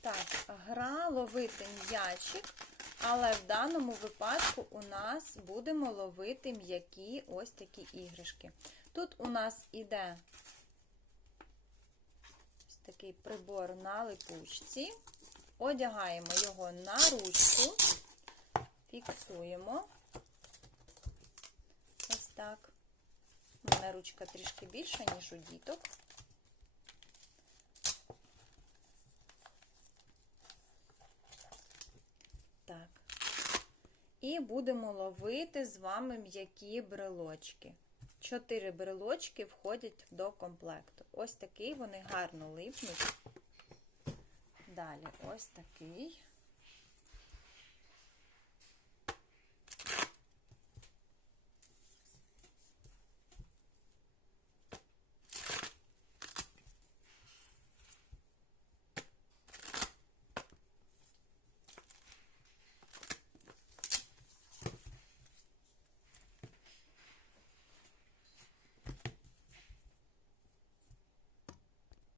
Так, гра ловити м'ячик, але в даному випадку у нас будемо ловити м'які ось такі іграшки. Тут у нас іде ось такий прибор на липучці. Одягаємо його на ручку, фіксуємо. Ось так. У мене ручка трішки більша, ніж у діток. Так. І будемо ловити з вами м'які брелочки. Чотири брелочки входять до комплекту. Ось такий вони гарно липнуть. Далі ось такий.